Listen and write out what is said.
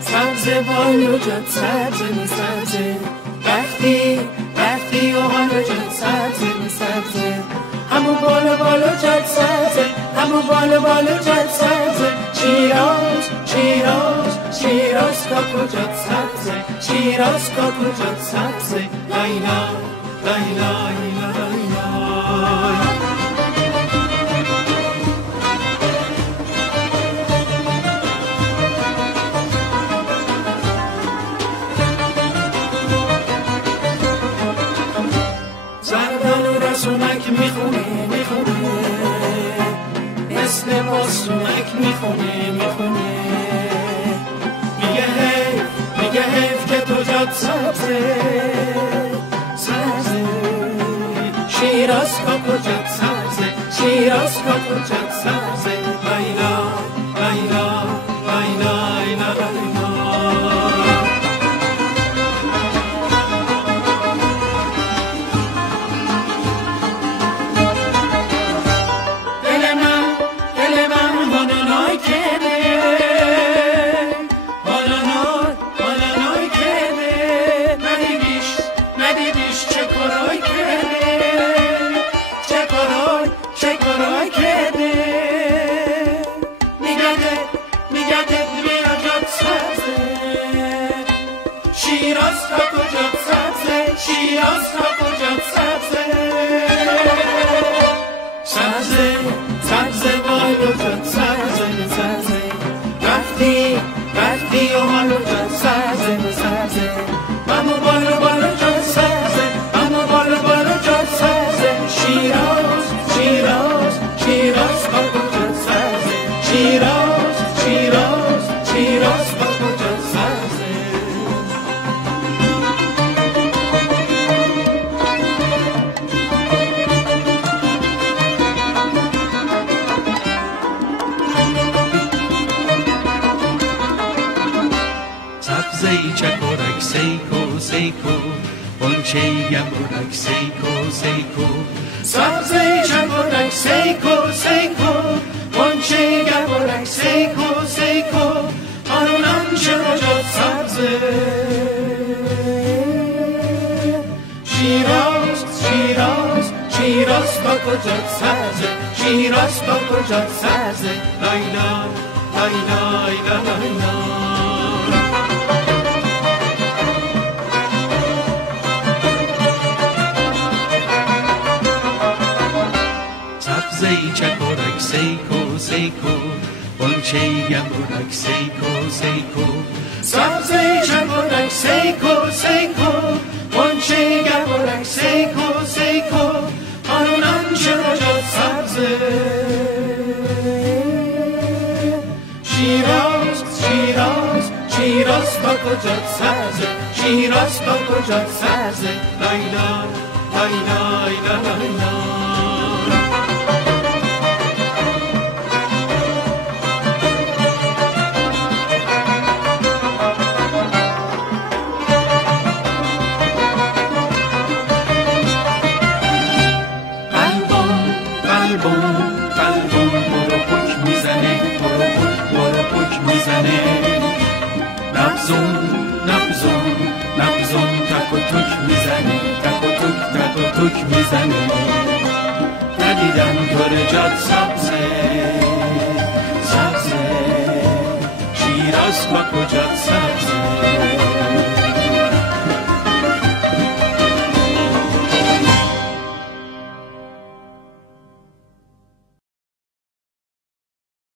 سبزه بالو جات سبزه می سبزه رفتی و حالا جات سبزه می سبزه همون بالو جات سبزه همون بالو جات سبزه شیراز کاکو جات سبزه شیراز کاکو جات سبزه لایلا لایلا لایلا سونک میخونه مثل باسونک میخونه میگه حیف که تو جات سبزه شیراز کاکو جات سبزه شیراز کاکو جات سبزه لایلا لایلا لایلا لایلا شیراز کاکو جات سبزه شیراز کاکو جات سبزه بالو جات سبزه رفتی و حالو جات سبزه همو بالو جات سبزه همو بالو جات سبزه شیراز کاکو جات سبزه شیراز کاکو جات سبزه چکورک سیکو بانچه گمرک سیکو سبزه چکورک سیکو بانچه گمرک سیکو آنونم چرا جات سبزه شیراز کاکو جات سبزه شیراز کاکو جات سبزه لایلا لایلا لایلا سبزه چکورک سیکو بانچه گمرک سیکو سبزه چکورک سیکو بانچه گمرک سیکو آنونم چرا جات سبزه شیراز کاکو جات سبزه شیراز کاکو جات سبزه لایلا لایلا لایلا قلبم برو پک میزنه نبزم تک و تک میزنه ندیدم دور جات سبزه شیراز کاکو